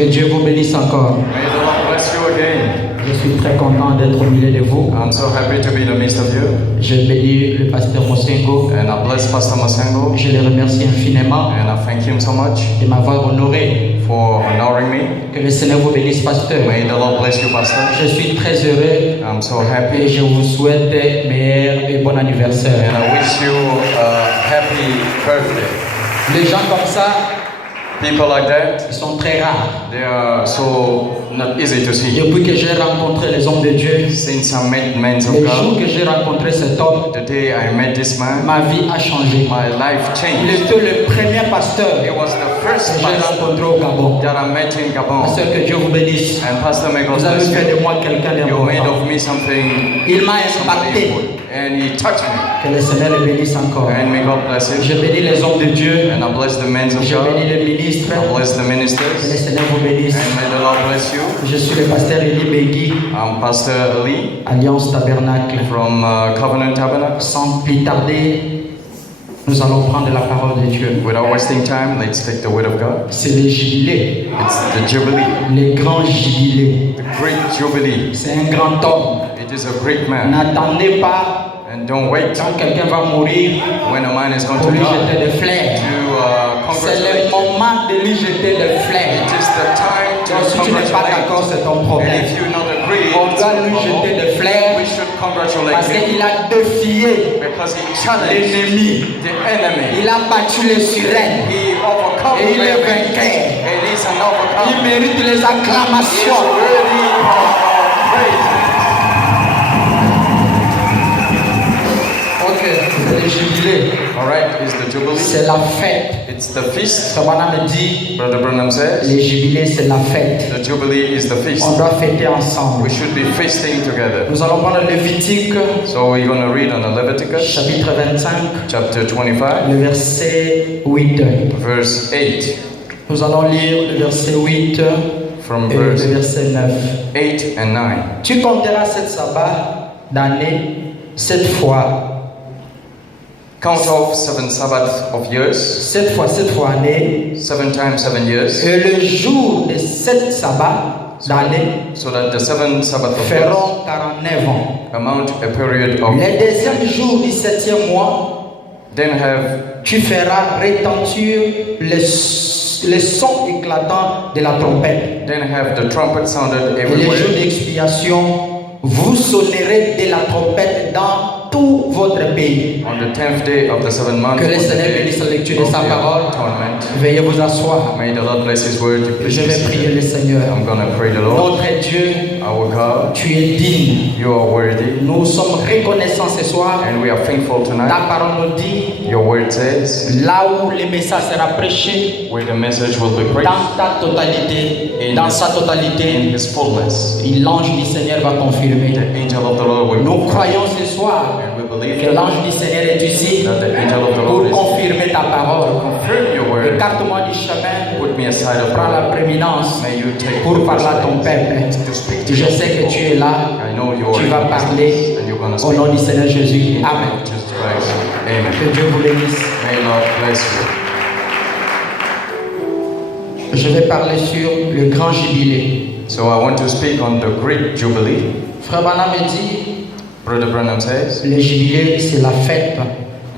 Que Dieu vous bénisse encore. May the Lord bless you again. Je suis très content d'être au milieu de vous. I'm so happy to be in the midst of you. Je bénis le pasteur Mosengo. And I bless Pastor Mosengo. Je le remercie infiniment And I thank him so much de m'avoir honoré. for honoring me. Que le Seigneur vous bénisse, pasteur. May the Lord bless you, Pastor. Je suis très heureux I'm so et happy. je vous souhaite meilleur et bon anniversaire. And I wish you a happy birthday. Les gens comme ça, People like that, ils sont très rares. they are so not easy to see. Depuis que j'ai rencontré les hommes de Dieu, Since I met men of le jour God, que j'ai rencontré cet homme, the day I met this man, ma vie a changé. my life Il changed. était le premier pasteur It que was the first j'ai pastor rencontré au Gabon. that I met in Gabon. Pasteur, que Dieu vous bénisse. And Pastor, may God Vous avez bless fait you. de moi quelqu'un You made d'important. of me something Il m'a impacté. and he touched me. Que le Seigneur le bénisse encore. And may God bless Je you. bénis les hommes de Dieu. And I bless the men of Je God. bénis les ministres. I bless the Que le ministers. Seigneur vous bénisse. And may the Lord bless you. Je suis le pasteur Elie Begui, I'm Pastor Ali Alliance Tabernacle. from Covenant Tabernacle. Sans plus tarder, nous allons prendre la parole de Dieu. Without wasting time, let's take the word of God. C'est le jubilé, It's the Jubilee, le grand jubilé. the great Jubilee. C'est un grand homme. It is a great man. N'attendez pas And don't wait quand quelqu'un va mourir when a man is going pour to lui die jeter des fleurs. to C'est congratulate le him. moment de lui jeter des fleurs. It is the time to Donc, si tu n'es pas congratulate. d'accord, c'est ton And problème. if you not agree, On doit lui jeter des fleurs we should congratulate parce him qu'il a défié because he challenged l'ennemi. the enemy. Il a battu les sirènes. He overcome Et il the est enemy. vainqueur. And he's an Il overcomer. mérite les He is acclamations. worthy of our praise. Ok, c'est le jubilé. All right, it's the Jubilee. C'est la fête. It's the feast. Savannah me dit, Brother Branham says le jubilé c'est la fête. the Jubilee is the feast. On doit fêter ensemble. We should be feasting together. Nous allons prendre Lévitique, So we're going to read on the Leviticus chapitre 25, chapter 25, le verset 8. verse 8. Nous allons lire le verset 8 From et le verse verset 9. 8 and 9. Tu compteras 7 sabbats d'année, 7 fois. Count off 7 Sabbaths of years, 7 fois année. 7 times 7 years, Et le jour des 7 sabbats d'année so that the 7 Sabbath of years feront 49 ans. amount a period of. Le deuxième jour du 7e mois, Then have tu feras retentir les sons éclatants de la trompette. the trumpet sounded Et les jours everywhere. d'expiation, vous sonnerez de la trompette dans tout votre pays. On the 10th day of the 7th month, Que le on the Seigneur day bénisse la lecture de of sa the parole. atonement. Veuillez vous asseoir. May the Lord bless His word. Please Je be vais seated. prier le Seigneur. I'm gonna pray the Lord. Notre Dieu, Our God, tu es digne. you are worthy, Nous sommes reconnaissants ce soir. and we are thankful Ta tonight. parole nous dit, Your word says, là où le message sera prêché, where the message will be preached dans ta totalité, dans sa in totalité, His fullness, l'ange du Seigneur va confirmer. the angel of the Lord will Nous confirm. croyons ce soir And we believe que l'ange du Seigneur est ici that the angel of the pour Lord is confirmer ta parole. confirm your word. Écarte-moi du chemin, Put me aside of prends la God. prééminence May you take pour parler à ton place peuple. to speak to Je your sais que people. tu es là, I know you tu are vas in this parler place, and you're gonna au speak. nom du Seigneur Jésus. In the name Amen. of Jesus Christ. Amen. Que Dieu vous bénisse. May Lord bless you. Je vais parler sur le grand jubilé. So I want to speak on the great Jubilee. Frère Branham me dit, Brother Branham says, le jubilé c'est la fête.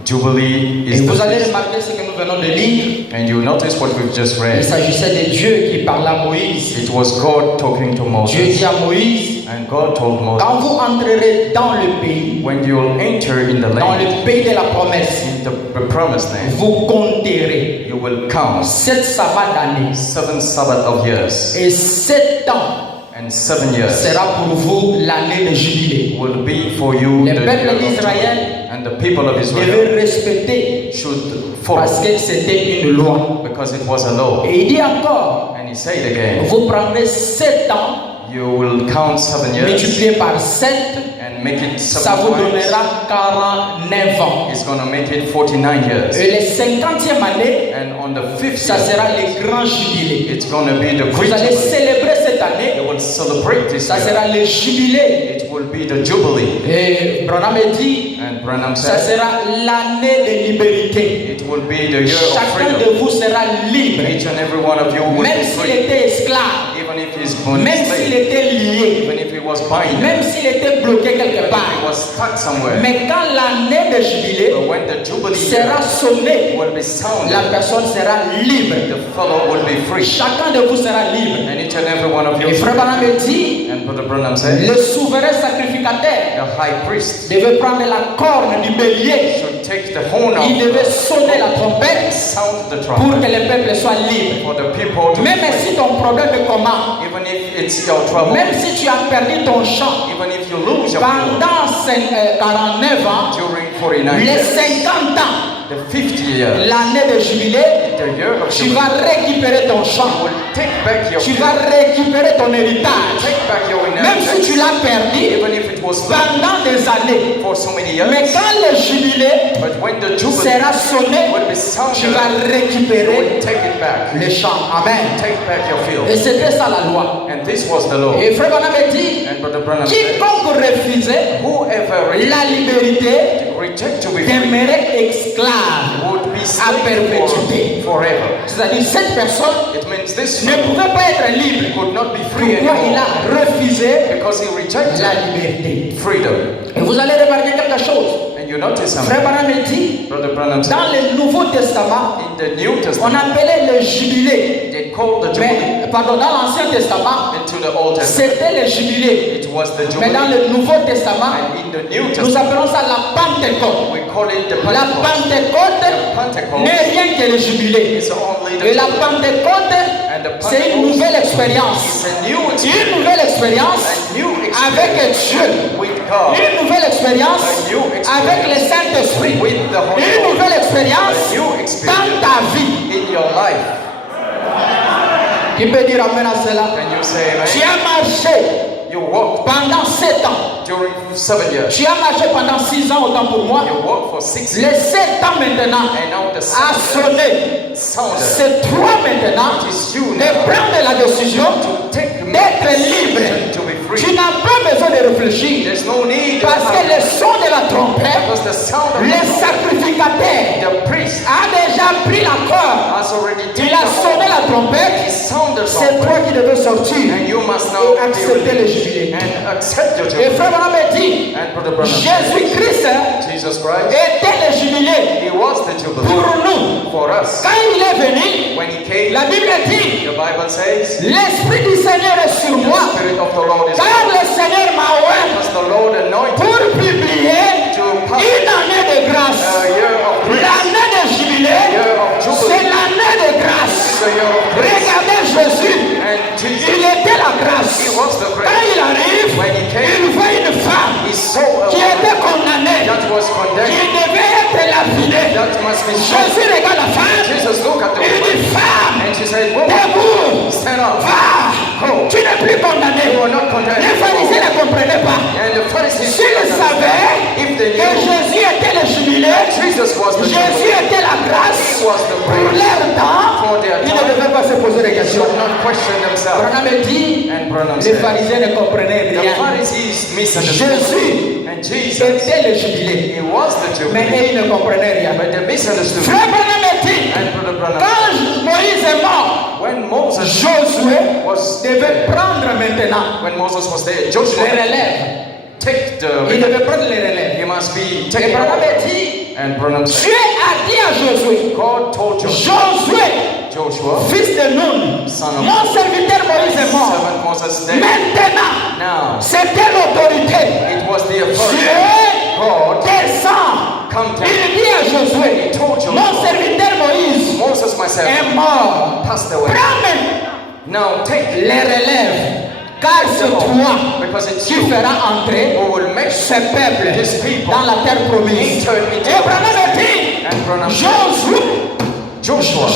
Jubilee Et is the vous allez feast. remarquer ce que nous venons de lire. And you notice what we've just Il read. s'agissait de Dieu qui parlait à Moïse. It was God talking to Dieu Moses. dit à Moïse, And God told quand Moses, vous entrerez dans le pays, when you will enter in the dans land, le pays de la promesse, in the promised land, vous compterez you will count 7 sabbats d'année 7 Sabbath of years. et 7 ans And 7 years sera pour vous l'année de jubilé. will be for you Le the peuple year of d'Israël Jubilee. And the people of Israel devait respecter should follow parce que c'était une loi. because it was a law. Et il dit encore, And he said again, vous prendrez 7 ans you will count 7 years multiplié par 7, and make it 7 ça vous times. donnera 49 ans. It's going to make it 49 years. Et les 50e année, And on the 5th ça year, sera le grand jubilé. it's going to be the Vous great allez Jubilee. célébrer cette année, they will celebrate this ça year. sera le jubilé. It will be the Jubilee. Et Branham dit, And Branham ça said, sera l'année de liberté. it will be the year of Chacun freedom. de vous sera libre. Each and every one of you will Même be s'il free. était esclave, Even if he's born même s'il slave, était lié, even if he was binded, même s'il était bloqué quelque he part. was stuck somewhere. Mais quand l'année de jubilé But when the Jubilee sera year sonnée, will be sounded, la personne sera libre. the fellow will be free. Chacun de vous sera libre. And each and every one of you, Et Frère Branham dit, and Brother Branham said, le souverain sacrificateur the high priest devait prendre la corne du bélier. should take the horn Il devait of sonner la trompette sound the pour trumpet que le peuple soit libre. for the people to Même pray. si ton problème de comment, Even if it's your trouble, même si tu as perdu ton champ even if you lose your field pendant 49 ans, during 49 les years, 50 ans, the 50th year, l'année de jubilé, the year of tu Jubilee, vas récupérer ton champ. will take back your Tu field, vas récupérer ton héritage. take back your Même si inheritance, tu l'as perdu even if it was lost pendant des années. for so many Mais years. quand le jubilé But when the Jubilee sera sonné, will be tu sounded, vas you récupérer will take it back. le champ. Amen. Take back your Et field. c'était ça la loi. And this was the law. Et Frère Branham dit, And Brother Branham said, quiconque refusait whoever la liberté reject to be free demeurait esclave would be à slave perpétuité. forever. C'est-à-dire cette personne It means this ne pouvait pas être libre. could not be free Pourquoi il anymore a refusé because he rejected la liberté? freedom. Et vous allez remarquer quelque chose. And you notice something. Frère Branham dit, Brother Branham said, dans le Nouveau Testament, in the New on Testament, appelait le jubilé. they called the Jubilee. Mais, pardon, dans l'Ancien Testament, Into the Old Testament, c'était le jubilé. it was the Mais dans Jubilee. le Nouveau Testament, And in the New nous Testament, appelons ça la Pentecôte. we call it the La Pentecost. Pentecôte Pentecost n'est rien que le jubilé. is only the Et la Jubilee. Pentecôte, And the c'est une nouvelle expérience. It's a new Une experience. nouvelle expérience A new avec experience Dieu. with God. Une nouvelle expérience A new experience avec le Saint-Esprit. with the Holy Une Ghost. nouvelle expérience A new dans experience ta vie. in your life. Qui peut dire amen à cela? Can you say Tu amen? as marché You walked pendant 7 ans. during 7 years. Tu as marché pendant 6 ans, autant pour moi. You walked for 6 Les years. 7 ans maintenant And now the a sound sonné. sounded. C'est toi maintenant It is you de now prendre la décision to take the d'être libre. decision to be Tu free. n'as pas besoin de réfléchir. There's no need to Parce que le son de la trompette, because the sound of le the sacrificateur priest a déjà pris la corde. has already Il taken a sonné la He trompette. sounded C'est toi trumpet. qui devais sortir And you must now et be accepter le released jubilé. and accept your Et jubilee. Frère Branham dit, And Brother Branham said, Jésus-Christ Jesus Christ, était le jubilé He was the jubilee pour nous. for us. Quand il est venu, When He came, la Bible dit, the Bible says, l'Esprit du Seigneur est sur the moi, Spirit of the Lord is car le Seigneur m'a oint because the Lord anointed pour publier to pass une année de grâce. a year of grace, L'année de jubilé, year of c'est jubilee, l'année de grâce. the year of grace. Regardez Jésus, And il Jesus, était la grâce. He was the Quand grace. il arrive, When He came, il voit une femme He saw a qui woman était condamnée, that was qui condemned, devait être lapidée. that must be stoned. Jésus regarde la femme, Jesus looked at the il dit, woman femme, and she said, woman, debout, stand up. va, tu n'es plus condamné. You are not condemned. Les pharisiens ne comprenaient pas. And the Pharisees S'ils savaient if they que knew Jésus était le jubilé, Jesus was the Jésus jubilee, était la grâce He was the pour grace leur temps, for their ils ne time, devaient pas se poser des they questions. should not question themselves. Branham dit, And Branham les said, pharisiens ne comprenaient the rien. Pharisees misunderstood. Jésus And Jesus, était le jubilé, He was the mais jubilee, ils ne comprenaient rien. but they misunderstood. Frère Branham dit, And Brother Branham, quand Moïse est mort, when Moses Josué was devait there, prendre maintenant when Moses was there, les Joshua relèves. take Il the, devait prendre les relèves. he must be Et taken Branham over. dit, And Branham said, Dieu a dit à Josué, God told Joshua, Josué, fils de Nun, Son of- mon serviteur Moïse est mort. servant Moses dead. Maintenant, Now, c'était l'autorité. it was the authority. Dieu God descend. come down. Il dit à Josué, He told Joshua, mon serviteur Moïse Moses, my servant, est mort. passed away. Prends maintenant Now take les relèves, car c'est toi because it's qui you feras entrer who will make ce peuple His people dans la terre promise. enter into Et Branham dit, And Branham said, Josué Joshua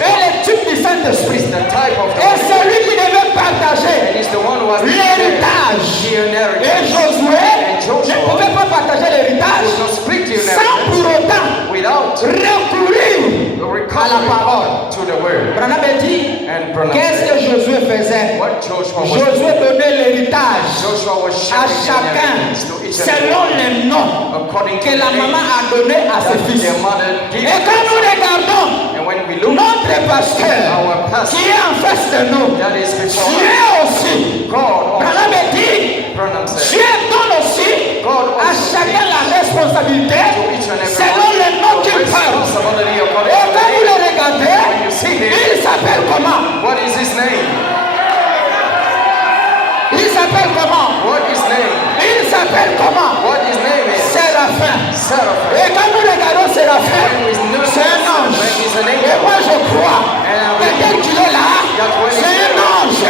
est le type du Saint-Esprit. is the type of Et the c'est lui qui devait partager and he's the one who has l'héritage. the Et inheritance. Josué And Joshua ne pouvait pas partager l'héritage will not split the sans pour inheritance autant without recourir à la recovery parole. to the word. Branham dit, And Branham qu'est-ce said, que Josué faisait? what Joshua was Josué donnait l'héritage Joshua was à sharing chacun inheritance to each and selon every les noms according to que la the maman name a donné à ses that fils. their mother Et gave. quand nous regardons And when we look notre pasteur our pastor qui est en face de nous, that is before us, Dieu aussi, God Branham also dit, Branham said, Dieu donne aussi God à also chacun la responsabilité to each and every selon le nom one qu'il porte. responsibility Et according to quand the vous name. le regardez, When you see him, il s'appelle comment? what is his name? Il s'appelle comment? What his name? Il s'appelle comment? What his name is? Séraphin. Seraphim. Et quand nous regardons Séraphin, c'est un ange. Et moi je crois, peut-être qu'il est là, c'est un ange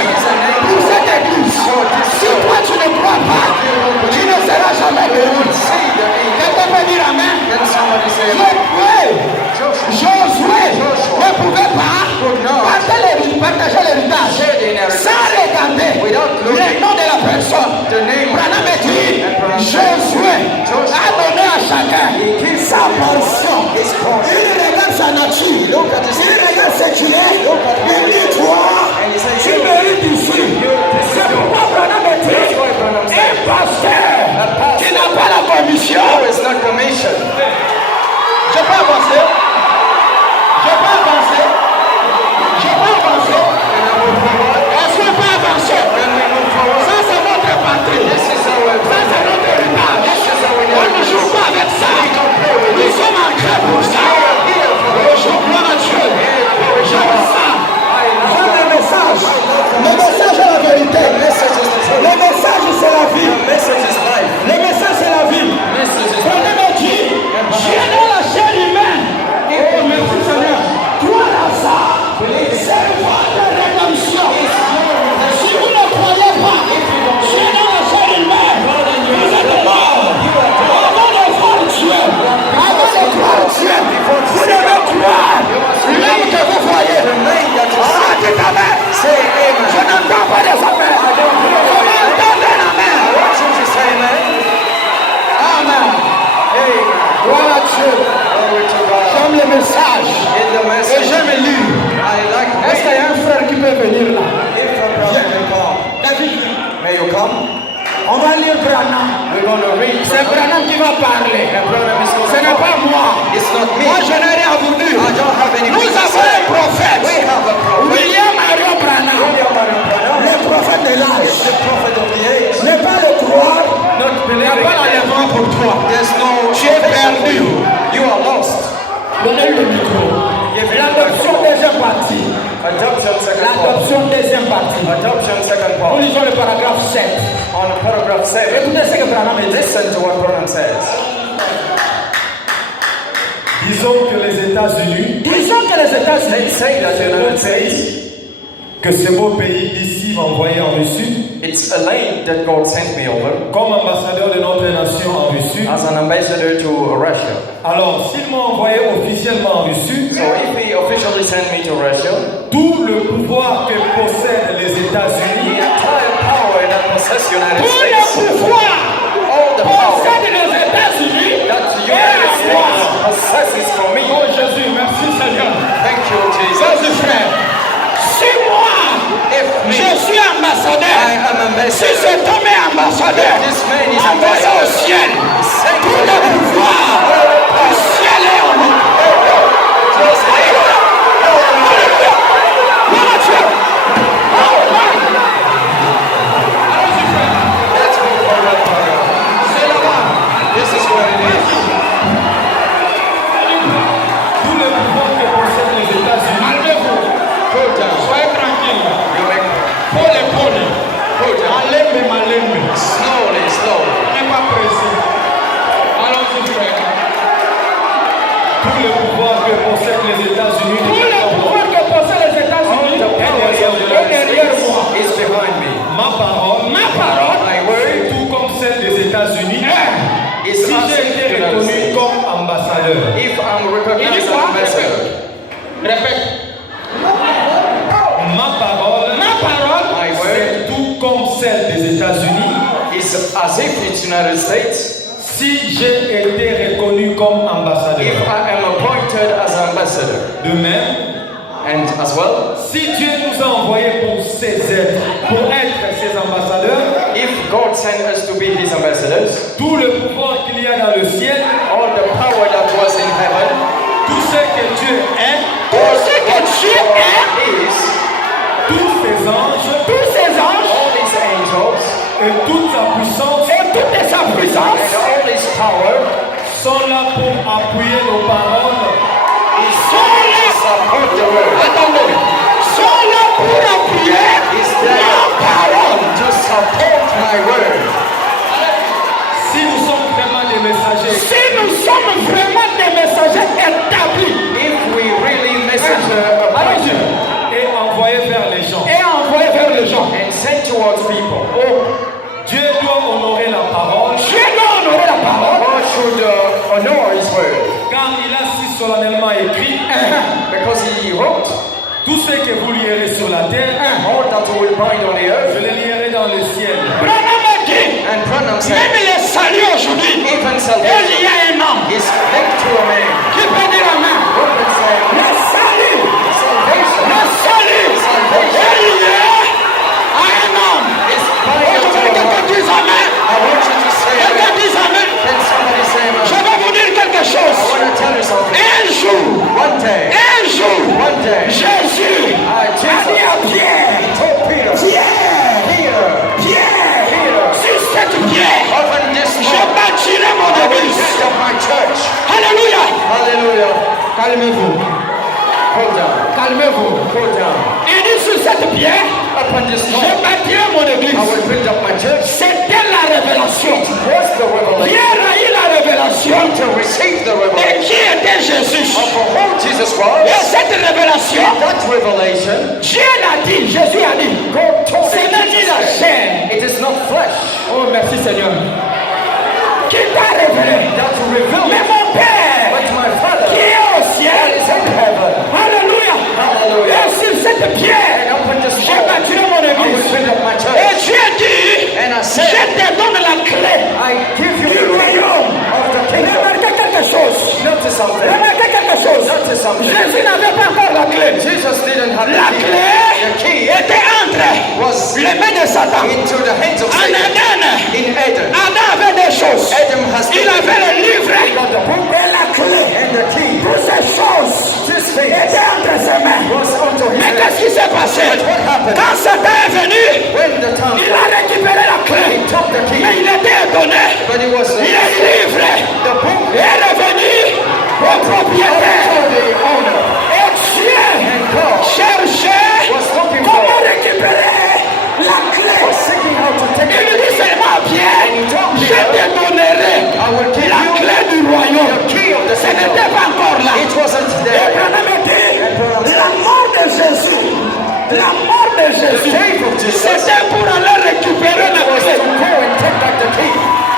pour cette église. Si toi tu ne crois pas, tu ne seras jamais béni. Quelqu'un peut dire Amen. Then somebody say, Je prie. Josué ne pouvait pas partager l'héritage sans regarder le nom de la personne. Branham dit, Josué a donné à chacun sa portion. Il regarde sa nature, il regarde ce qu'il est, il dit toi, tu mérites ici. C'est pourquoi Branham dit, un pasteur qui n'a pas la commission. oh, it's not commission. Je peux avancer. Je peux avancer. Je peux avancer. Est-ce qu'on peut avancer? Ça, c'est notre patrie. Ça, c'est notre héritage. On ne joue pas avec ça. Nous sommes en grève pour ça. Je gloire à Dieu. J'aime ça. J'aime le message. Le message est la vérité. Le message, c'est la vie. Le message, c'est la vie. Prenez mon dit, Dieu dans la chair humaine. Oh, merci Seigneur. Croire à ça, c'est votre rédemption. Si vous ne croyez pas, Dieu dans la chair humaine, vous êtes mort. Avant de voir Dieu, avant de croire Dieu, vous devez croire l'homme que vous voyez. Ah, dites Amen. Je n'entends pas les affaires. Comment entendre un Amen? Amen. Gloire à Dieu. J'aime le message et j'aime lire. Est-ce qu'il y a un frère qui peut venir là? David, May you come? on va lire Branham. We're going to read. C'est Branham qui va parler. Ce n'est pas moi. It's not me. Moi, je n'ai rien voulu. I don't have any Nous avons un prophète. We have a prophet. William Marion Branham. Le prophète de l'âge. The prophet of the age. Ne pas le croire. Il n'y a pas l'enlèvement pour toi. There's no Tu es perdu. You are lost. Donnez le micro. L'adoption deuxième partie. Adoption second part. L'adoption deuxième partie. Adoption second Nous part. lisons le paragraphe 7. On paragraph 7. Écoutez ce que Branham dit. Listen to what Branham says. Disons que les États-Unis, Disons que les États-Unis, Say that the United States, que ce beau pays d'ici m'a envoyé en Russie, it's Elaine that God sent me over comme ambassadeur de notre nation en Russie. as an ambassador to Russia. Alors, s'il m'a envoyé officiellement en Russie, So if he officially sent me to Russia, tout le pouvoir que possèdent les the États-Unis entire power that possesses United tout le States, pouvoir all the power possède les États-Unis that the est United à moi. States possesses for me. Oh Jésus, merci Seigneur. Thank you, Jesus. Vas-y frère. Si moi, If me, je suis I ambassadeur, am si ambassador, cet homme est ambassadeur, this man is envoyé au ambassador. ciel, Sent tout to le heaven. pouvoir du ciel est en nous. Let's go forward, brother. This is what it is. tout le pouvoir que possèdent les États-Unis Calmez-vous, Go down. soyez tranquille. You make Pole. go down. Malembe. Slowly, slowly. N'est pas pressé. Allons-y frère. tout le pouvoir que possèdent les États-Unis Tout le pouvoir que possèdent les États-Unis est derrière moi. Is behind me. ma parole, Ma parole My word tout comme celle des États-Unis, est. is si j'ai été reconnu comme ambassadeur, If I'm Il dit recognized as quoi? ambassador, Répète. ma parole, Ma parole my word c'est tout comme celle des États-Unis. is as if it's United States. Si j'ai été reconnu comme If ambassadeur, I am appointed as ambassador, de même, And as well, si Dieu nous a envoyés pour être ses ambassadeurs, if God sent us to be His ambassadors, tout le pouvoir qu'il y a dans le ciel, all the power that was in heaven, tout ce que Dieu est, Tout ce que Dieu est, is tous ses anges tous ces anges all His angels et toute sa puissance et toute sa puissance and all His power sont là pour appuyer nos paroles. is to support the word. attendez, sont là pour appuyer Is la there parole. to support my word. Si nous sommes vraiment des messagers, Si nous sommes vraiment des messagers établis If we really messenger allons-y, et envoyés vers les gens, et envoyés vers les gens, and sent towards people, Dieu doit honorer la parole Dieu doit honorer la parole God should honor His word car il a si solennellement écrit because He wrote, tout ce que vous lirez sur la terre, all that you will bind on the je earth. les lirai dans le ciel. Branham a dit, And Branham said, même les saluts aujourd'hui, even il salvation y a un homme is linked to a man. qui peut dire Amen. Who can say, Le salut, salvation le salut est lié à un homme. is Oh, binding je to veux a que quelqu'un man. dise Amen. I want you to say, Quelqu'un dise Amen. can somebody say, Je amen? vais vous dire quelque I chose. want to tell you something. Un jour, One day, Jésus a dit à Pierre, told Peter, Peter, Pierre, sur cette pierre, open this je door. bâtirai mon I will église. build up my church. Alléluia. Hallelujah. Calmez-vous, Hold down. calmez-vous. Hold down. Il dit sur cette pierre, Upon this je door, bâtirai mon I église. will build up my church. C'était la révélation. What's the revelation? Pierre a eu la révélation To receive the de revelation qui était Jésus. of who Jesus Et was. cette révélation, That revelation, Dieu l'a dit, Jésus a dit, God told ce n'est ni la chair. it is not flesh Oh, merci Seigneur. Qui t'a révélé? that revealed Mais it, mon Père, but my Father qui est au that ciel, is in heaven. alléluia. Hallelujah. Et sur cette pierre, And upon this je door, bâtirai mon I will église. build up my Et church. Dieu dit, And I je said, te donne la clé I give you du the key royaume. of the kingdom. Remarquez quelque chose. Notice something. Remarquez quelque chose. Notice something. Jésus n'avait pas encore la clé. Jesus didn't have La the key. clé The key était entre was les mains de Satan. into the hands of En Satan. Éden, In Eden, Adam avait des choses. Adam has Il avait le livre got the book et la clé. and the key. Toutes ces choses These things étaient entre ses mains. was unto his Mais hand. qu'est-ce qui s'est passé? What happened? Quand Satan est venu, When the time il a récupéré la he clé. took the Mais key, il était étonné. but it was Le livre the book est revenu au propriétaire. to the owner. Et Dieu And God cherchait was looking comment for, récupérer la clé. was seeking how to take Il lui the dit key. seulement Pierre, je te donnerai I will give la you clé du royaume. the key of the Ce kingdom. n'était pas encore là. It wasn't Et there. Branham a dit, la mort de Jésus, la mort de Jésus, death of Jesus c'était pour aller récupérer la was clé. to go and take back the key.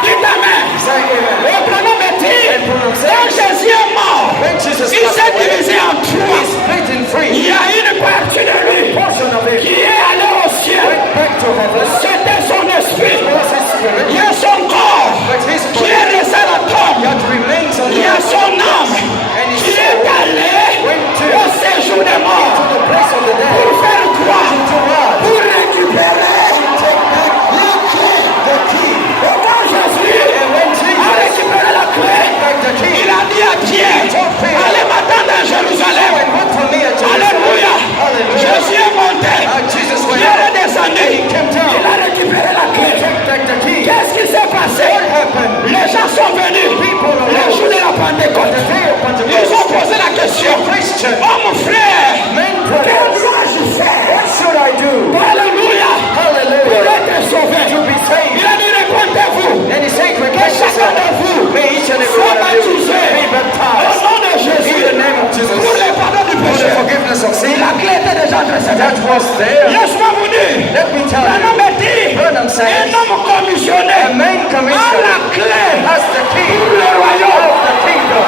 Dites Amen. Say amen. Et Branham a dit, And Branham said, quand Jésus est mort, when Jesus il passed s'est away, divisé en he trois. split in Il three. y a une partie de lui Portion of it qui est allée au ciel. went back to heaven. C'était son esprit. Was his spirit, Il y a son corps but his qui body est resté à la tombe. that remains on Il y the a earth. son âme And his qui est soul allé went to au séjour des morts. to the place of the dead. Pour faire quoi? To what? Pour récupérer Take back la clé. the key. Et quand Jésus And when a Jesus récupéré la clé, back the key, il a dit à Pierre, allez m'attendre à go Jérusalem. and wait for me at Alléluia. Jerusalem. Hallelujah. Jésus est monté. Jesus went Pierre up. est descendu. He came down. Il a récupéré la clé. Take back the key. Qu'est-ce qui s'est passé? What happened? Les gens sont venus le jour de la Pentecôte. The day of Ils Pentecost. ont posé la question. Christian, Oh mon frère, men que brothers, dois-je faire? what should I do? Alléluia. Pour Hallelujah. être sauvé. To be saved. Il a dit répondez-vous. And he said, Que repent chacun de yourself. vous May each and every soit one of you baptisé be au baptized nom de Jésus in the name of Jesus pour le pardon du for the péché. forgiveness of sin. La clé était déjà entre ses That mains. was there. Laisse-moi vous dire. Let me tell Un you, homme est dit, Branham says, un homme commissionné a man a la commissioned clé has the key pour le royaume. of the kingdom.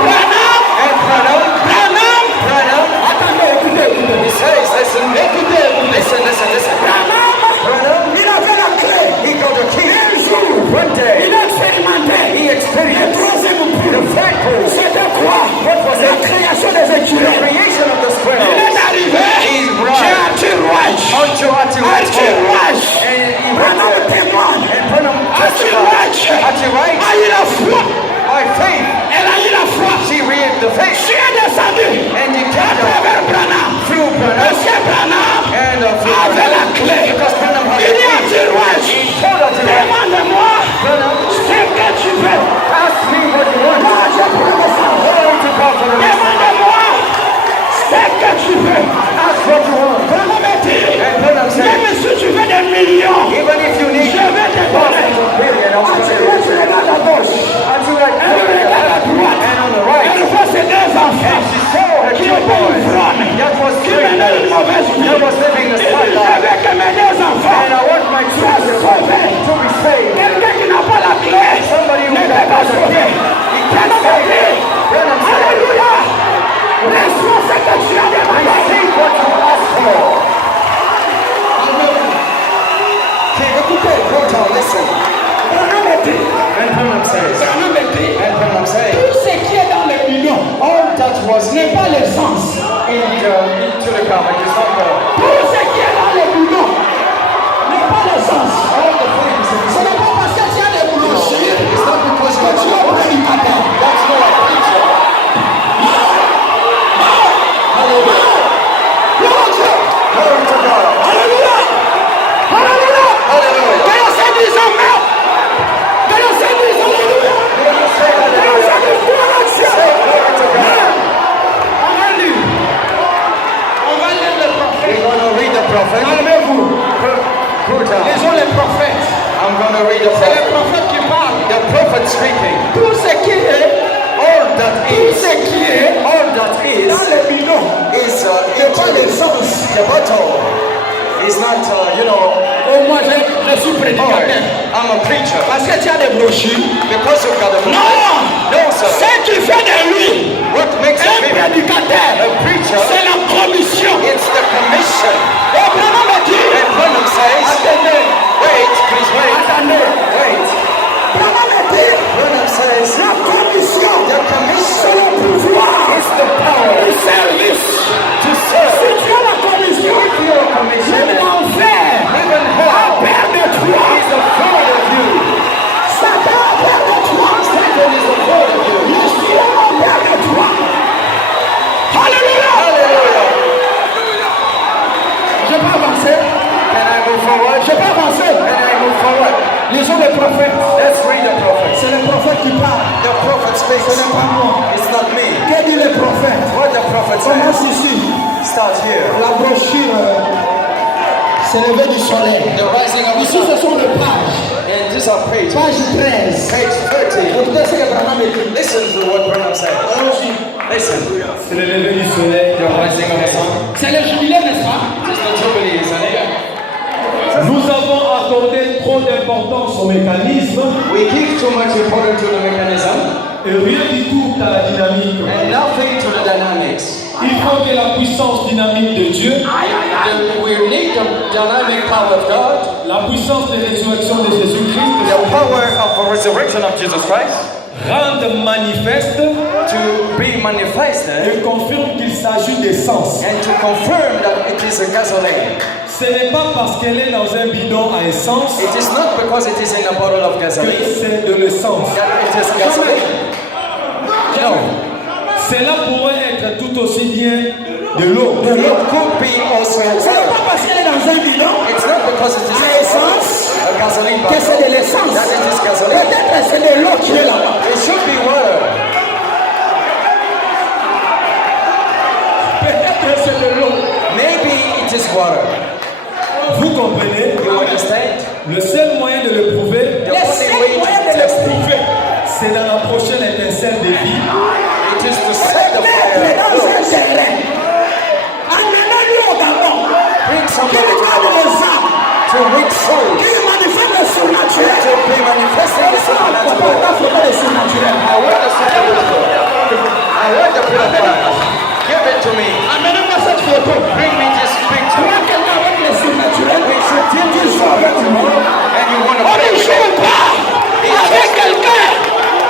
Branham, And Branham she right? a eu la foi. By faith, Elle a eu la foi. she read the faith. Tu es descendu And you à came down travers Branham. through Branham. Monsieur Branham And avait la clé. because Branham had Il the dit à key. Tirouage, He told her to demande-moi Branham, ce que tu veux. ask me what you want. Moi, je prends le sang. Glory to God for the rest. Demande-moi ce que tu veux. Ask what you want. Branham a dit, And Branham said, même si tu veux des millions, even if you need je vais te donner. Ah, tu regardes à gauche. until I Elle regarde à droite. and on the right. Elle voit ses deux enfants She saw her qui two étaient boys ivrognes, that was qui menaient une mauvaise vie. that was living the Et je smart life. veux que mes deux enfants And I want my soient children sauvés. to be saved. Quelqu'un qui n'a pas la clé Somebody who ne peut doesn't pas have the sauver. key, he can't Branham a save. dit, Branham said, Alléluia, reçois ce que tu as demandé. receive what you ask for. Okay, écoutez, Proton, listen. Branham a dit, And Branham says, Branham a dit, and Branham says, tout ce qui est dans le million all that was n'est pas l'essence. into the comic is not the Tout ce qui est dans le million n'est pas l'essence. all the things. Ce n'est pas parce que tu as des brochures It's not because que tu es prédicateur. that's not a preacher. Glory to God. Alléluia! Alléluia! Hallelujah. Que Dieu se dise amen! Que Dieu se dise alléluia! May you say Que Dieu hallelujah. se dise gloire à Dieu! Glory to God. On va lire. On va lire les prophètes. We're going to read the prophet. Calmez-vous. Proton. Lisons les prophètes. I'm going to read the C'est les prophet. prophètes qui parlent. The prophet speaking. Tout ce qui est, All that tout is, ce qui est all that is, dans le million is n'est pas into l'essence. the bottle. It's not, Oh, moi, je suis oh, prédicateur. I'm a preacher. Parce que tu as des brochures. Because you've got a prophet. Non! No, sir. Ce qui fait de lui What makes un a prédicateur, a preacher? c'est la commission. It's the commission. Et Branham a dit, And Branham says, attendez, wait, please wait, attendez. wait. Branham a dit, Branham says, la commission, the c'est commission le pouvoir, is the power le service. to serve. Si tu as la commission, Your commission, même l'enfer even a hell peur de toi. is afraid of you. Satan a peur de toi. Satan is afraid of you. Le ciel a peur de toi. Alléluia. Hallelujah. Je peux avancer. Can I move forward? Je peux avancer. Can I move forward? Lisons les prophètes. Let's read the prophet. C'est les prophètes qui parlent. The prophet speaks. Ce n'est pas moi. It's not me. Que dit les prophètes? What the prophet Commence says. ici. Start here. La brochure, c'est levé du soleil. The rising of the Ici, sun. ce sont les pages. And this are page. Page 13. Page 30. Écoutez ce que Branham écrit. Listen to what Branham says. Allons-y. Listen. C'est le lever du soleil. The rising of the sun. C'est le jubilé, n'est-ce pas? It's the Jubilee, isn't it? Nous avons accordé trop d'importance au mécanisme We give too much importance to the mechanism et rien du tout à la dynamique. and nothing to the dynamics. Il faut que la puissance dynamique de Dieu, We need the dynamic power of God, la puissance de résurrection de Jésus-Christ the power of the resurrection of Jesus Christ, rende manifeste to be manifested et confirme qu'il s'agit d'essence. and to confirm that it is a gasoline. Ce n'est pas parce qu'elle est dans un bidon à essence It is not because it is in a bottle of que gasoline c'est de l'essence. that it is gasoline. No. Cela pourrait être tout aussi bien de l'eau. The Lord could be also Ce n'est water. pas parce qu'elle est dans un bidon It's not because it is à essence a gasoline que c'est bottle de l'essence. that it is gasoline. Peut-être c'est de l'eau qui est là-bas. It should be water. Peut-être c'est de l'eau. Maybe it is water. Vous comprenez? You understand? Le seul moyen de le prouver, The Le only seul way moyen to de le test it, prouver, c'est dans la prochaine étincelle de vie. it is to set the mettre fire. dans un terrain. Amenez-le au Gabon. Bring Qu'il somebody garde les âmes. to reach souls. Qu'il manifeste le surnaturel. To be manifesting the Papa, supernatural. ta photo de surnaturel. I want the supernatural. I want the purifier. Give it to me. Amenez-moi cette photo. Bring me this Tu picture. vois quelqu'un avec le surnaturel? We should deal with supernatural. And you want to On play ne with joue it. pas avec quelqu'un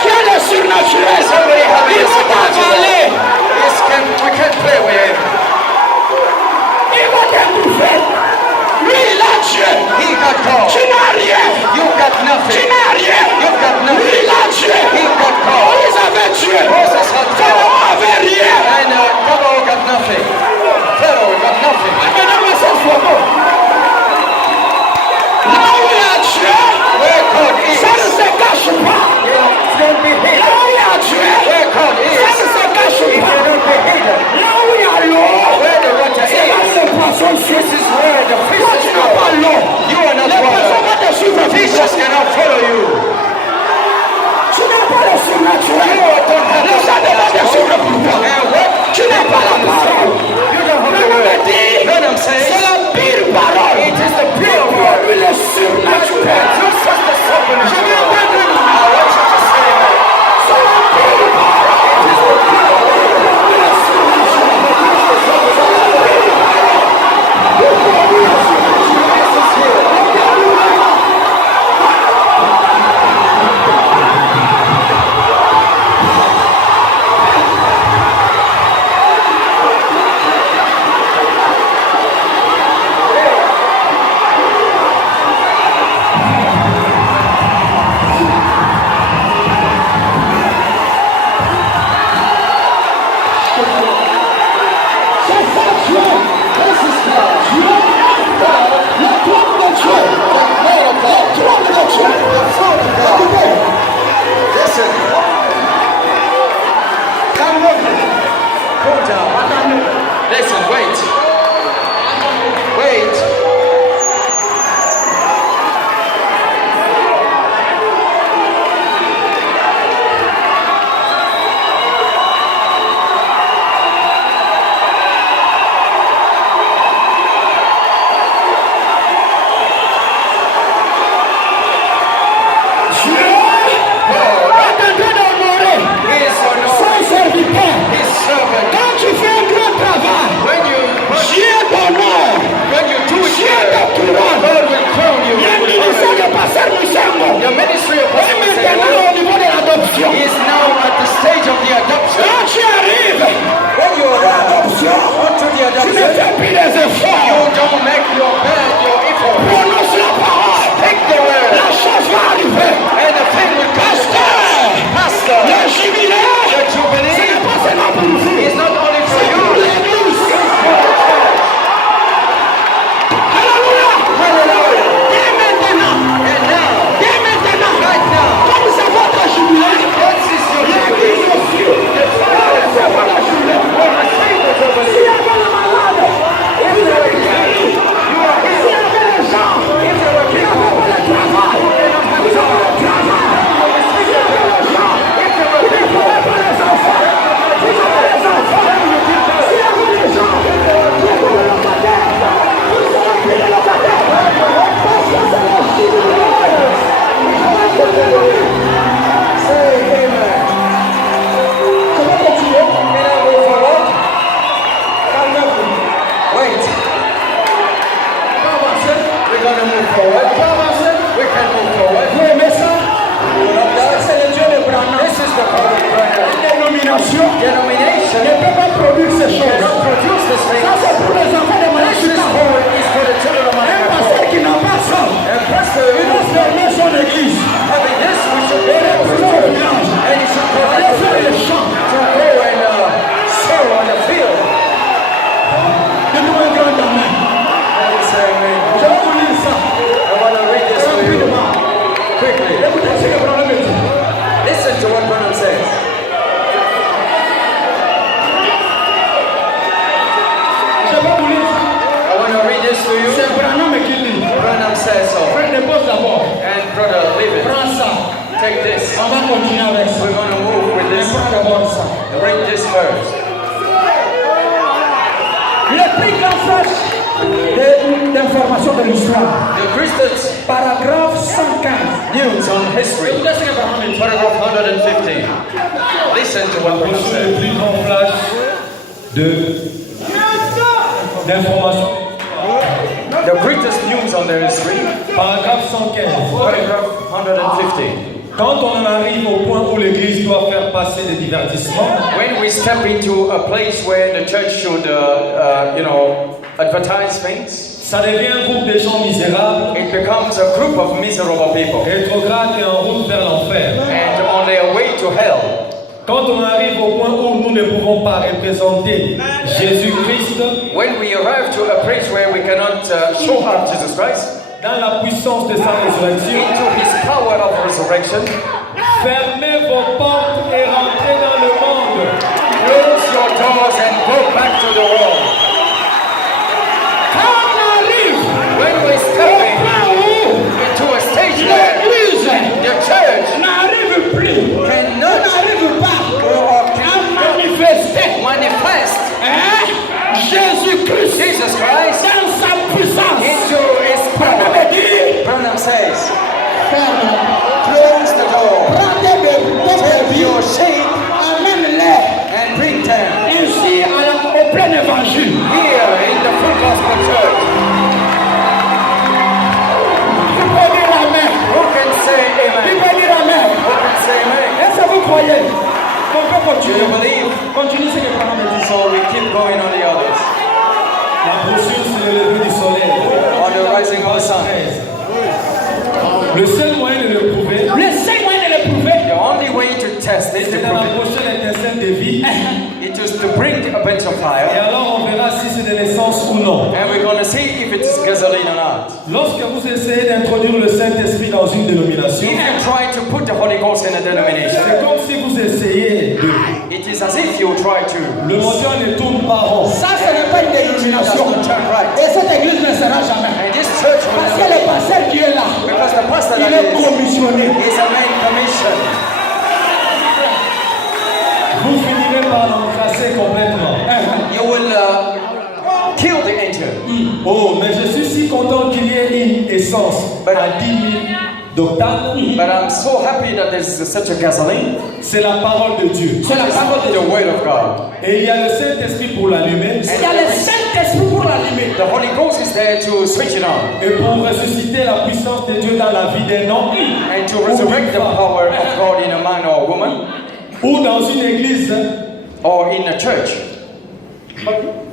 qui a le surnaturel. Somebody having Il a va t'avaler. we can't play with him. Il va t'étouffer. Lui, il a Dieu. He got called. Tu n'as rien. You got Tu nothing. n'as rien. You got Lui, nothing. il a Dieu. He got called. Moïse avait Dieu. Moses had Pharaon called. avait rien. And Pharaoh got nothing. Pharaoh got nothing. Maintenant, c'est photo. Là où il y a Dieu, Where God is, ça ne se cache pas. it's going to be Là hidden. où il y a Dieu, Where God ça is, ne se cache it pas. cannot be hidden. Là où il y a l'eau, Where the water c'est là où is, les poissons suivent. this is where the Toi, tu fishes n'as pas go. l'eau. You are not Les poissons water. vont te suivre. Fishes cannot follow you. Tu n'as pas le surnaturel. You don't have Les animaux vont te suivre pour toi. And what? Tu n'as pas la parole. You don't have Mais the on me word. dit, Then I'm saying, c'est la pire parole. it is the Qui pure word. produit le surnaturel. Just the Je supernatural. vais entendre I want you to say that. c'est la pire parole. C'est ça Dieu. This is God. Dieu, le trône de Dieu. Le trône de Dieu. Écoutez, Listen. Calm down. Listen, wait. Wait. Dieu est en train d'honorer He is honoring son serviteur. his servant. Quand tu fais un grand travail, When you Dieu t'honore. do it Dieu here, te couronne. God will crown you. Il y a un ministère de pasteur Moussamo. Your ministry of Et Pastor maintenant, Musengo au niveau de l'adoption, is now at the stage of the adoption. quand tu arrives When you à arrive l'adoption, onto the tu ne adoption, fais plus les you efforts. don't make your bed, your effort. Prononce la parole. Take the word, La chose va arriver. and the thing will come to pass. Pasteur, Pastor, le jubilé, the ce jubilee n'est pas seulement pour vous. is not only for C'est pour you. l'église. Alléluia. Hallelujah. Dès maintenant, And now, dès maintenant, right now, comme c'est votre jubilé, this is your jubilee. l'église aussi, c'est votre jubilé. S'il y avait le malade, vous êtes guéri. S'il y avait les gens qui n'avaient pas le travail, vous avez le travail. S'il y avait les gens qui ne pouvaient pas les enfants, vous avez les enfants. S'il y avait les gens qui étaient locataires, vous avez plus de locataires. Parce que c'est le jubilé. Say amen. Je vais continuer. Can I move forward? Calmez-vous. Wait. Pas avancer. We're going to move forward. Pas avancer. We can move forward. Vous aimez ça? C'est le Dieu de Branham. This is the power of prayer. Une dénomination Denomination ne peut pas produire ces choses. cannot produce this thing. Ça, c'est pour les enfants de This is Malachita. for the children of Un my pasteur qui n'a pas ça, And pastor, il doit fermer son église. having this, we should Et retourner au village. and he should go Aller faire les champs. to go and sow on the field. Donne-moi un grand amen. And say amen. Je vais vous lire ça. I want to read this for you Rapidement. quickly. Écoutez ce que Branham dit. Listen to what Branham says. Je vais vous lire ça. I want to read this to you. C'est Branham qui lit. Branham says so. Frère, dépose d'abord. And brother, leave it. Prends ça. Take this. On va continuer avec ça. We're going to move with Mais this. prends d'abord ça. Read this first. Le plus grand flash d'information de l'histoire. The Christians' Paragraphe 115. news on history. Écoutez ce que Branham dit. Paragraph 150. Listen to what Branham Reçu says. le plus grand flash d'information. The greatest news on their history. Paragraphe 115. Paragraph 150. Quand on en arrive au point où l'Église doit faire passer des divertissements, When we step into a place where the church should, advertise things, Ça devient un groupe de gens misérables, it becomes a group of miserable people. rétrogrades et en route vers l'enfer. And on their way to hell. Quand on arrive au point où nous ne pouvons pas représenter Jésus-Christ When we arrive to a place where we cannot show up Jesus Christ, dans la puissance de sa résurrection, into his power of resurrection, fermez vos portes et rentrez dans le monde. close your doors and go back to the world. Quand on arrive When we're stepping into a stage where l'église the church n'arrive plus, cannot n'arrive pas à manifester manifest Jésus-Christ Jesus Christ dans sa puissance. into his Pardon power, de dire, Branham says, ferme, close the door, prends tes take bébés, your sheep amène-les and bring them ici au plein évangile. here in the full gospel church. Tu peux dire amen. Who can say Tu amen? peux dire amen. Who can say amen? Est-ce que vous croyez? On peut Do continuer. you believe? Continue ce que Abraham dit. So we keep going on the others. La brochure sur le lever du soleil. On the rising of the sun. Le seul moyen de le prouver, Le seul moyen de le prouver, The only way to test it, c'est de rapprocher l'étincelle de vie. it is to bring a bunch of Et fire, alors on verra si c'est de l'essence ou non. and we're going to see if it's gasoline or not. Lorsque vous essayez d'introduire le Saint-Esprit dans une dénomination, If you try to put the Holy Ghost in a denomination, c'est comme si vous essayez de... it is as if you try to. Le moteur ne tourne pas rond. ça ce n'est pas une dénomination. Et cette église ne sera jamais. And this church will Parce que never, le pasteur qui est là, because the pastor il that est is commissionné. a main commission. Vous finirez par l'encrasser complètement. You will kill the angel. Oh, mais je suis si content qu'il y ait une essence à 10 000 d'octane. But I'm so happy that there's such a gasoline. C'est la parole de Dieu. C'est la parole de The Dieu. word of God. Et il y a le Saint-Esprit pour l'allumer Il y a le Saint-Esprit pour l'allumer. The Holy Ghost is there to switch it on et pour ressusciter la puissance de Dieu dans la vie d'un homme and to resurrect the power of God in a man or a woman ou dans une église. or in a church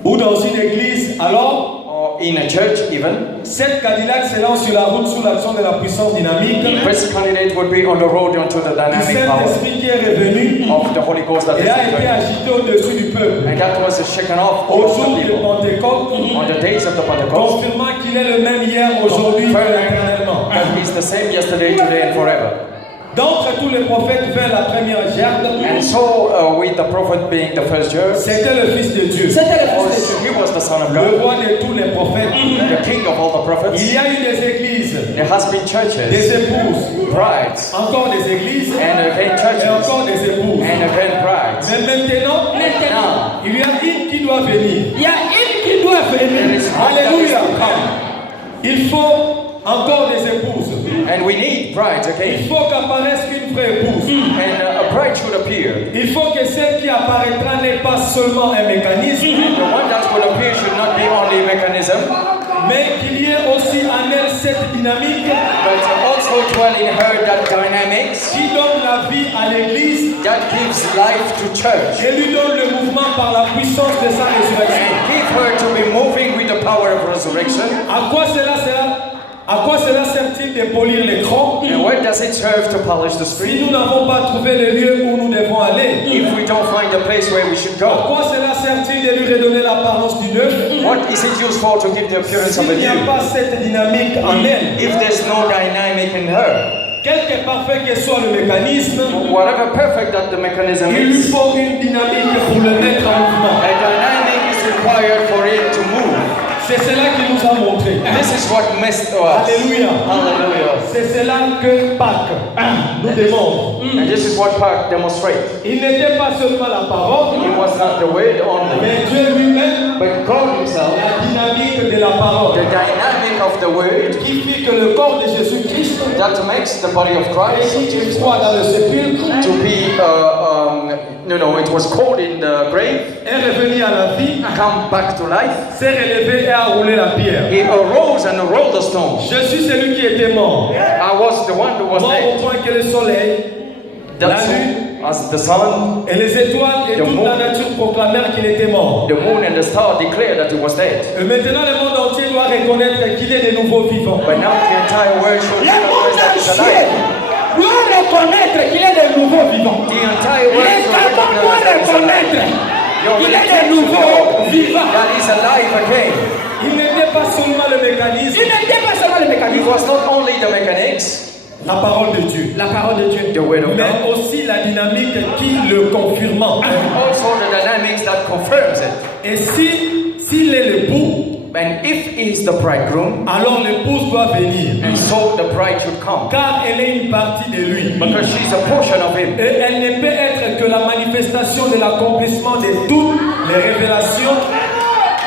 Ou dans une église, alors or in a church even. cette Cadillac se lance sur la route sous l'action de la puissance dynamique First candidate would be on the road onto the du dynamic power Saint-Esprit qui est revenu of the Holy Ghost that is et a été returned. agité au-dessus du peuple. And that was shaken off Au over jour the de people Pentecôte, on the days of the Pentecost. confirmant qu'il est le même hier, aujourd'hui et éternellement. That is the same yesterday, today, and forever. D'entre tous les prophètes vers la première gerbe, And so, with the prophet being the first year, c'était le Fils de Dieu, C'était le Fils de Dieu. he was the Son of le God, roi de tous les prophètes. the King of all the prophets. Il y a eu des églises, There has been des churches, épouses, brides, encore des églises and again et churches, encore des épouses. and again brides. Mais maintenant, Maintenant, il y a une qui doit venir. il y a une qui doit There venir. is one that is Alléluia. to come. Il faut encore des épouses. And we need brides Il again. faut qu'apparaisse une vraie épouse. And a bride should appear. Il faut que celle qui apparaîtra n'est pas seulement un mécanisme, The one that will appear should not be only a mechanism, mais qu'il y ait aussi en elle cette dynamique but also dwell in her that dynamics qui donne la vie à l'Église that gives life to church. et lui donne le mouvement par la puissance de sa résurrection. And give her to be moving with the power of resurrection. À quoi cela sert-il de polir l'écran And what does it serve to polish the si screen nous n'avons pas trouvé le lieu où nous devons aller? if we don't find the place where we should À go? quoi cela sert-il de lui redonner l'apparence du neuf What is it used for to give the appearance of a s'il n'y a new? pas cette dynamique en elle? If there's no dynamic in her, Quelque parfait que soit le mécanisme, whatever perfect that the mechanism il lui is, faut une dynamique pour le mettre en mouvement. a dynamic is required for it to move. C'est cela qu'il nous a montré. This is what messed us. Alléluia. Hallelujah. C'est cela que Pâques nous démontre. And this is what Park demonstrates. Il n'était pas seulement la parole, It was not the word only, mais Dieu lui-même, but God Himself, la dynamique de la parole, the dynamic of the word qui fit que le corps de Jésus-Christ, that makes the body of Christ qui est froid dans le sépulcre, to be, it was cold in the grave, est revenu à la vie, come back to life. s'est relevé et a roulé la pierre. He arose and rolled the stone. Je suis celui qui était mort. I was the one who was Mort dead. au point que le soleil, la That's lune as the sun, Et les étoiles et toute la nature proclamèrent qu'il était mort. the moon and the star declared that he was dead. Et maintenant, le monde entier doit reconnaître qu'il est de nouveau vivant. But now the entire world should Le monde recognize that he's entier alive. doit reconnaître qu'il est de nouveau vivant. The entire world Les should Gabons recognize doivent that he's reconnaître alive. qu'il est de nouveau vivant. That he's alive again. Il n'était pas seulement le mécanisme, Il n'était pas seulement le It mécanisme, was not only the mechanics, la parole de Dieu, la parole de Dieu, the word of mais God, aussi la dynamique qui le confirmant. also the dynamics that confirms it. Et s'il est l'époux, And if he is the bridegroom, alors l'épouse doit venir. and so the bride should come, Car elle est une partie de lui. because she's a portion of him. Et elle ne peut être que la manifestation de l'accomplissement de toutes les révélations.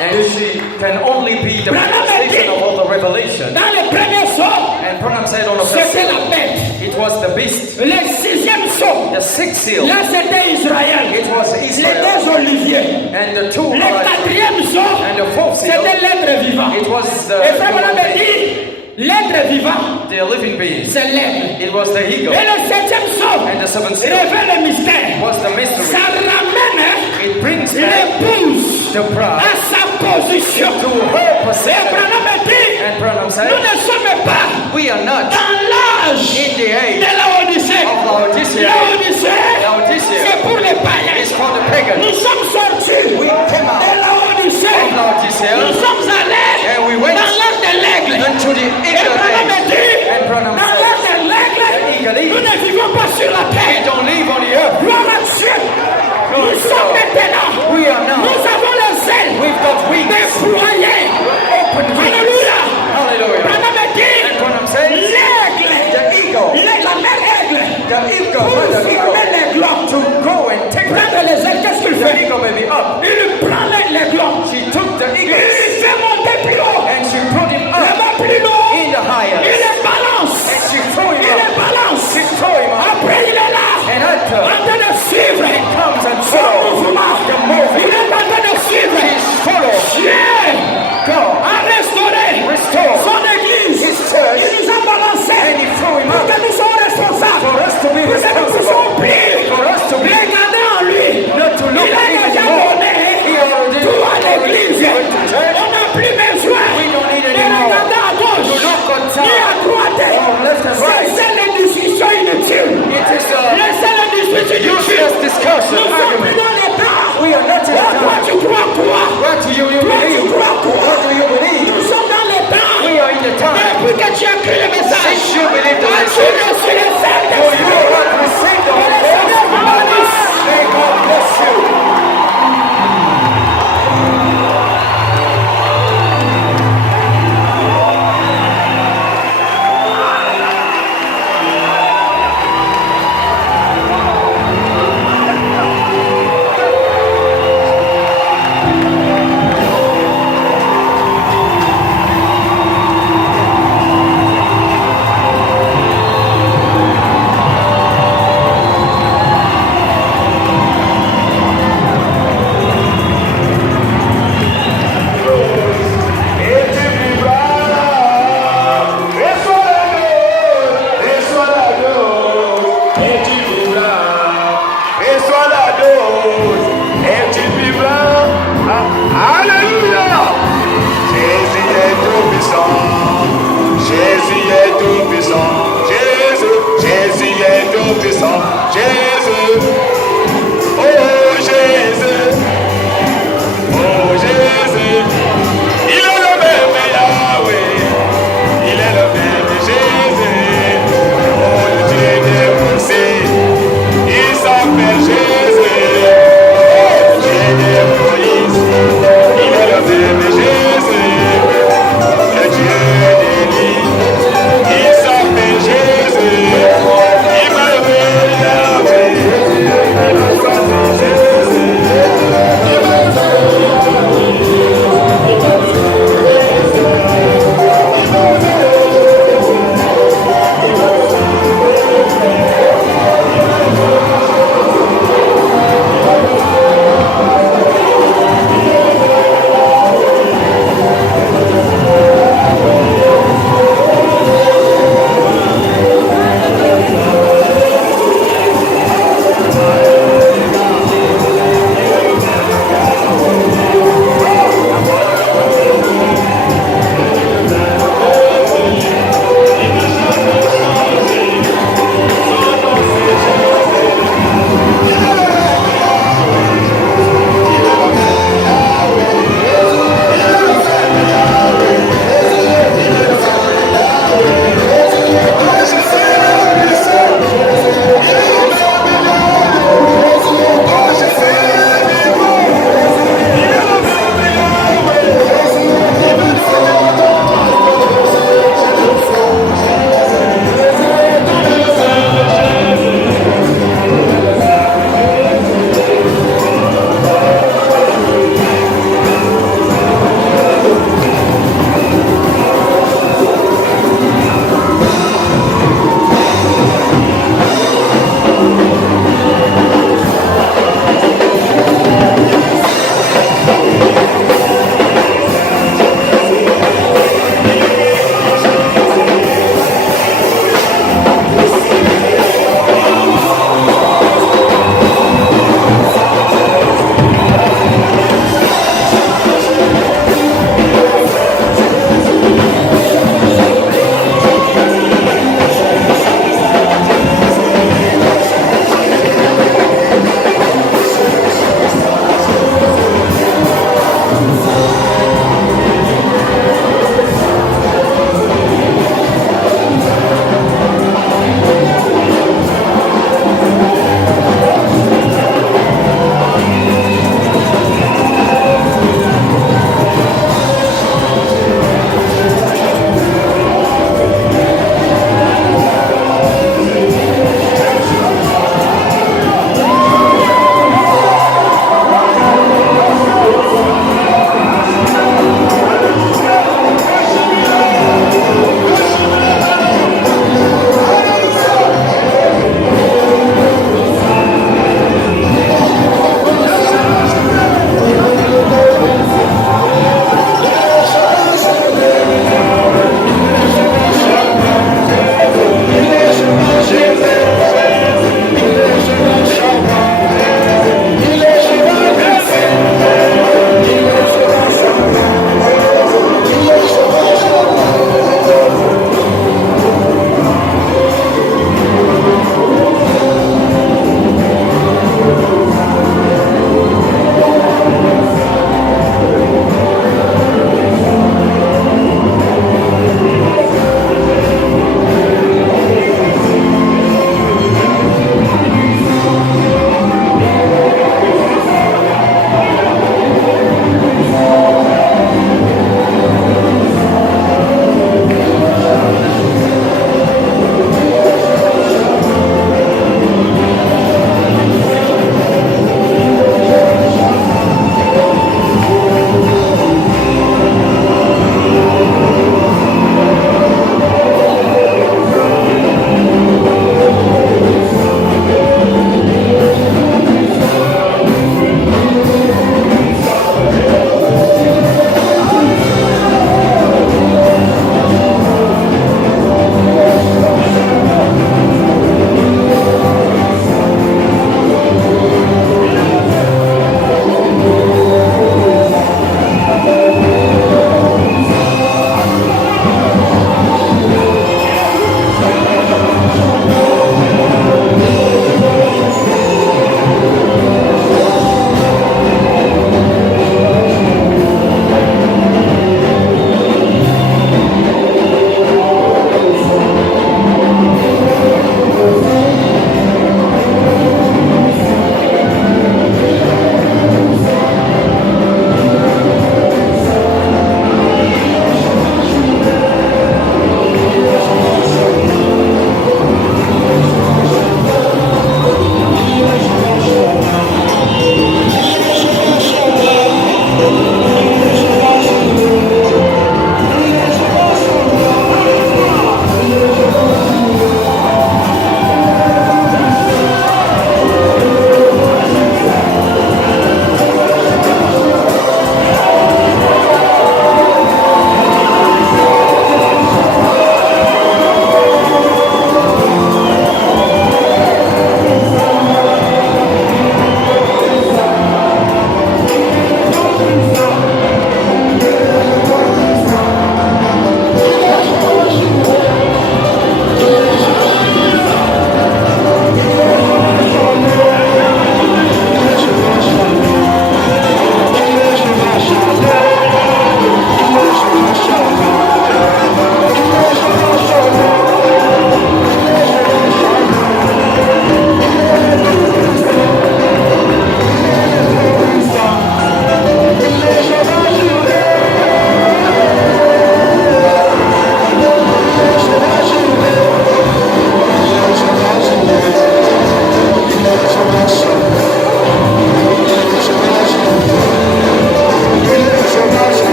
And she can only be the manifestation of all the revelation. dans le premier saut, And Branham said on the first c'était la bête. it was the beast. Le sixième saut, The sixth seal, là c'était Israël. it was Les Israel. deux oliviers. And the two Le quatrième saut, and the fourth seal, c'était l'être vivant. it was Et frère Branham the, dit, l'être vivant, the living being. c'est l'aigle. It was the eagle. Et le septième saut, And the seventh seal révèle le mystère. was the mystery. Ça ramène It brings back l'épouse the bride à sa position. to her Et position. Branham dit, And Branham nous said, ne sommes pas we are not dans l'âge in the de age Laodicée. of Laodicea. Laodicée, Laodicea c'est pour les païens. is for the pagans. Nous sommes sortis We came out de Laodicée. of Laodicea Nous sommes allés and we went dans l'âge de l'aigle. into the Et eagle Branham age. dit, And Branham dans said, l'âge de l'aigle, eagle age. nous ne vivons pas sur la we terre. don't live on the earth. Gloire à Dieu. Nous sommes maintenant. We are now. Nous avons les ailes We've got wings. déployées. Open wings. Alléluia. Hallelujah. Branham dit, And Branham said, l'aigle, the eagle, la mère aigle, the eagle, pour the former eagle, l'aiglon. to go and take Prendre les ailes, qu'est-ce qu'il the fait? eagle baby up. Il prend l'aiglon. She took the Il eagle fait monter plus haut. and she put him Il up va plus haut. in the Il higher. le balance. And she threw him Il le up. balance. She threw him up. Après, il est là. And after En train de suivre. comes and Son follows mouvement. the movement. Il est en train de suivre. Follow. Dieu God a restauré restore son église. His church. Il nous a balancé. And he threw him Pour up que nous soyons responsables. for us to be Pour que nous responsible. soyons pris. For us to be Regardez en lui. not to look Il a at him déjà anymore. donné He already tout à l'église. went to church. On n'a plus besoin We don't need de anymore. regarder à gauche To look on ni top. à droite. Or left and right. C'est les discussions inutiles. It is Laissez les discussions useless inutiles. discussion, Nous sommes plus argument. dans les temps. We are not in the Toi, time. tu crois quoi? What do you Toi, tu believe? crois quoi? What do you believe? Nous sommes dans les temps. We are in the time. Depuis que tu as cru le message, Since you believe the toi, tu message, reçu les for you Saint-Esprit. have received the Que le Holy Seigneur vous Ghost. bénisse. May God bless you.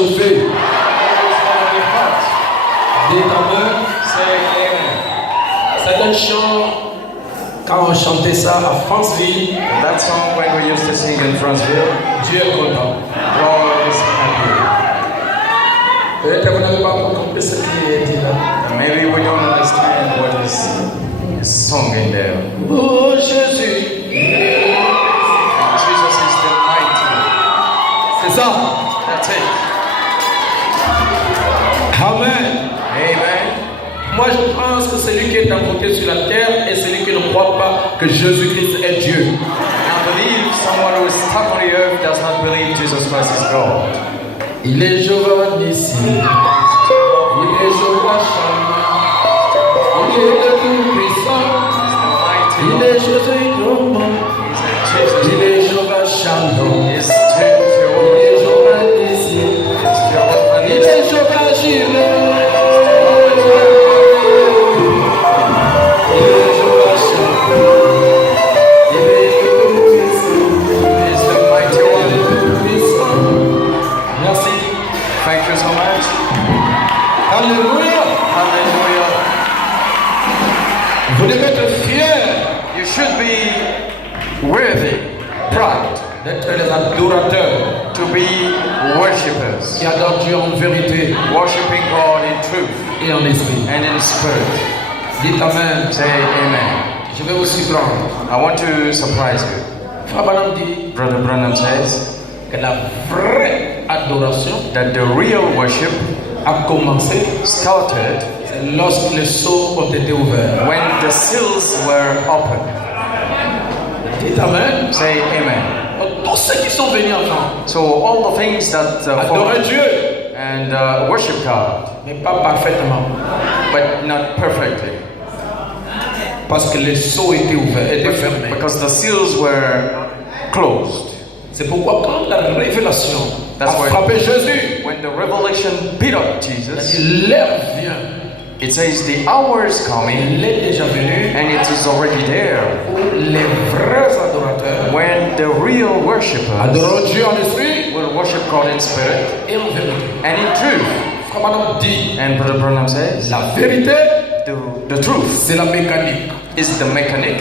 chauffer. Dites Amen. Say amen. C'est un chant, quand on chantait ça à Franceville, That song when we used to sing in Franceville, Dieu est content. God is happy. Peut-être que vous n'avez pas encore compris ce qui est dit là. Maybe we don't understand what is sung in there. Oh Jésus, Jesus is the mighty. c'est ça. That's it. Amen. Amen. Moi je pense que celui qui est envoûté sur la terre est celui qui ne croit pas que Jésus-Christ est Dieu. I believe someone who is stuck on the earth does not believe Jesus Christ is God. Il est Jéhovah Nissi. Il est Jéhovah Shammah. Il est le Tout-Puissant. Mighty Il God. est Jésus Roman. Jesus Il est Jéhovah Shalom. is Il est Jéhovah Nissi. Il est Jéhovah Jireh. Il est Jéhovah Shalom. Il est le Tout-Puissant. Merci. Thank you so much. Alléluia. Hallelujah. Vous devez être fiers You should be worthy, proud d'être les adorateurs to be worshippers, qui adorent Dieu en vérité worshiping God in truth et en esprit. and in spirit. Dites Amen. Say amen. Je vais vous surprendre. I want to surprise you. Frère Branham dit Brother Branham says que la vraie adoration that the real worship a commencé started c'est lorsque les sceaux ont été ouverts. when the seals were opened. Dites Amen. Say amen. Donc, tous ceux qui sont venus avant So all the things that adoraient follow Dieu, and worship God, mais pas parfaitement. but not perfectly, Parce que les sceaux étaient ouverts, étaient fermés. because the seals were closed. C'est pourquoi quand la révélation a That's why- frappé Jésus, When the revelation beat up Jesus, l'heure vient. it says the hour is coming Il est déjà venu and it is already there où les vrais adorateurs when the real worshippers adoreront Dieu en esprit will worship God in spirit et en vérité. and in truth. Frère Branham dit And Brother Branham says la vérité, the truth c'est la mécanique. is the mechanic,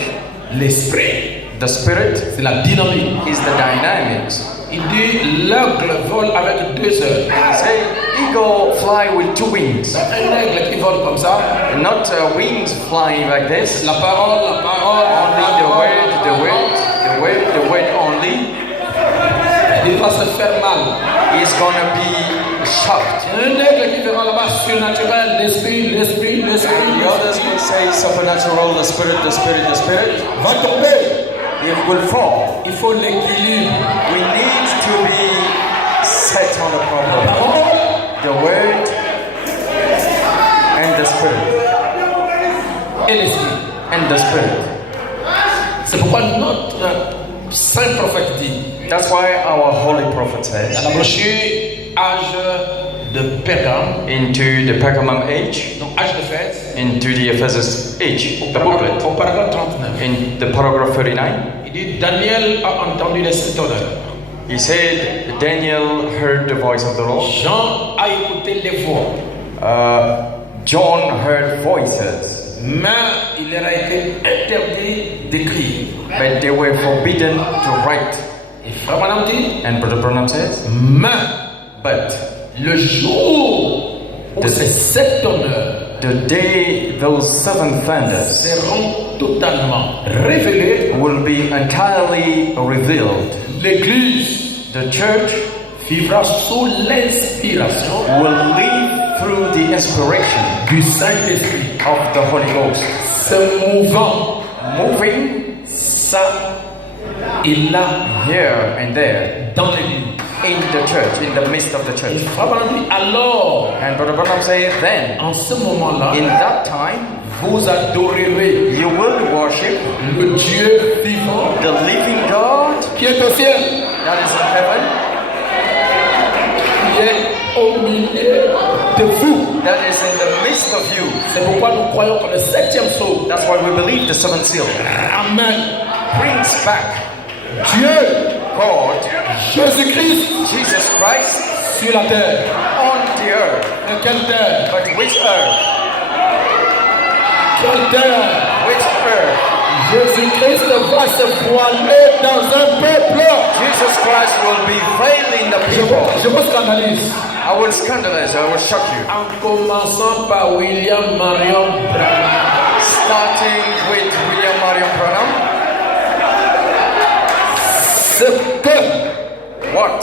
L'esprit, the spirit c'est la dynamique. is the dynamics. Il dit l'aigle vole avec 2 ailes. And say eagle fly with 2 wings, Un aigle qui vole comme ça, not wings flying like this. la parole, Only the word only. il va se faire mal. Is gonna be shocked. Un aigle qui verra là-bas surnaturel, l'esprit. The others will say supernatural, the spirit, Va tomber. it will fall. Il faut l'équilibre. We need to be set on the problem. Parole The word and the spirit. et l'esprit. And the spirit. C'est pourquoi notre saint prophète dit, That's why our holy prophet dans says la brochure Âge de Pergame, into the Pergamum age, donc Âge de Fête, into the Ephesus age, the booklet, au paragraphe 39, in the paragraph 39, il dit Daniel a entendu les s'étonneurs. he said Daniel heard the voice of the Lord. Jean a écouté les voix, John heard voices, mais il leur a été interdit d'écrire. but they were forbidden to write. Et Frère Branham dit, And Brother Branham says, mais but le jour où ces sept honneurs the day those 7 thunders seront totalement révélés, will be entirely revealed, l'Église the church vivra sous l'inspiration will live through the inspiration du Saint-Esprit, of the Holy Ghost, se mouvant moving ça et là here and there dans l'Église. in the church, in the midst of the Et church. Frère Branham dit, alors, And Brother Branham said, then, en ce moment-là, in that time, vous adorerez you will worship le Dieu vivant the living God qui est au ciel, that is in heaven, qui est au milieu de vous. that is in the midst of you. C'est pourquoi nous croyons que le septième sceau That's why we believe the 7th seal ramène brings back Dieu, God, Jésus-Christ, Jesus Christ, Sur la terre. On the earth. Et quelle terre? But which earth? Quelle terre? Which earth? Jésus-Christ va se voiler dans un peuple. Jesus Christ will be veiling the people. Je vous scandalise. I will scandalize you, I will shock you. En commençant par William Marion Branham. Starting with William Marion Branham. Ce que What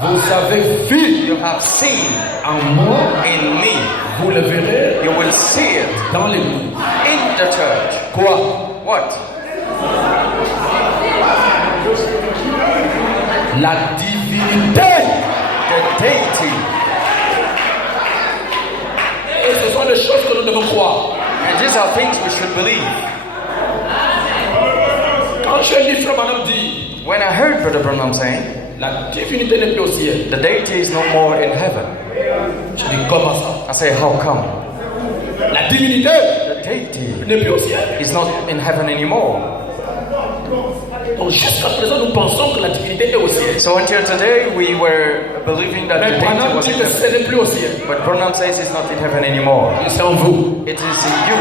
vous avez vu you have seen en moi, in me, vous le verrez you will see it dans l'église. in the church. Quoi? What? La divinité. The deity. Et ce sont les choses que nous devons croire. And these are things we should believe. Quand j'ai lu Frère Branham dire, When I heard Brother Branham saying, la divinité n'est plus au ciel. the deity is no more in heaven, Je dis comment ça? I say, how come? La divinité The deity n'est plus au ciel. is not in heaven anymore. Donc jusqu'à présent, nous pensons que la divinité est au ciel. So until today, we were believing that the Mais deity Branham was dit in que heaven. ce n'est plus au ciel. But Branham says it's not in heaven anymore. Et c'est en vous. It is in you.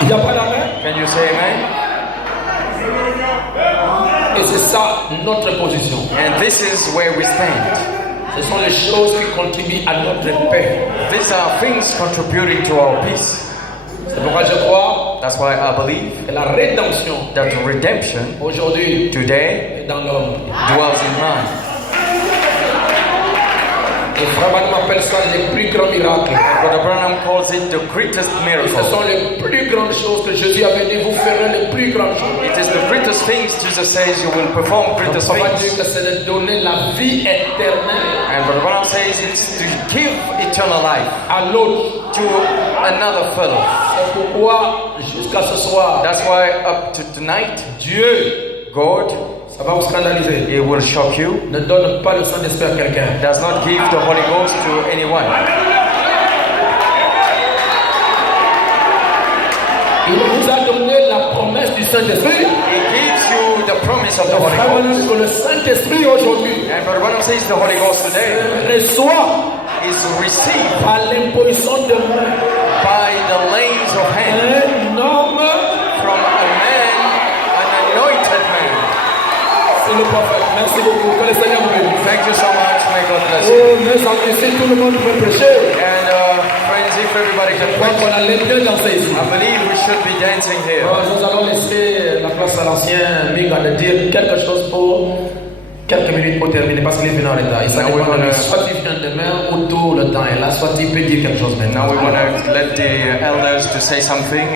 Il n'y a pas d'amen. Can you say amen? Et c'est ça notre position. And this is where we stand. Ce sont les choses qui contribuent à notre paix. These are things contributing to our peace. C'est pourquoi je crois That's why I believe que la rédemption that redemption aujourd'hui today est dans l'homme. dwells in man. Et Frère Branham appelle ça les plus grands miracles. And Brother Branham calls it the greatest Ce miracle. sont les plus grandes choses que Jésus avait dit, vous ferez les plus grandes choses. It is the greatest things. Jesus says you will perform greatest Ça va dire things. que c'est de donner la vie éternelle And Brother Branham says it's to give eternal life à l'autre. to another fellow. C'est pourquoi jusqu'à ce soir, That's why up to tonight, Dieu, God, ça va vous scandaliser, it will shock you, ne donne pas le Saint-Esprit à quelqu'un. does not give the Holy Ghost to anyone. Il vous a donné la promesse du Saint-Esprit. He gives you the promise of the Le Holy frère Branham Ghost. dit que le Saint-Esprit aujourd'hui And Brother Branham says the Holy Ghost today reçoit is received par l'imposition de main by the layings of hands un homme, from a man, an anointed man. c'est le prophète. Merci beaucoup. Que le Seigneur vous bénisse. Thank you so much. May God bless you. Oh, mes amis, si tout le monde peut prêcher, And friends, if everybody je can crois preach, qu'on allait bien danser ici. I believe we should be dancing here. Nous allons laisser la place à l'ancien Miga de dire quelque chose pour quelques minutes pour terminer parce qu'il est venu en retard. Il s'agit de lui. Soit il vient demain ou tout le temps est là, soit il peut dire quelque chose maintenant. Now we want to let the elders to say something.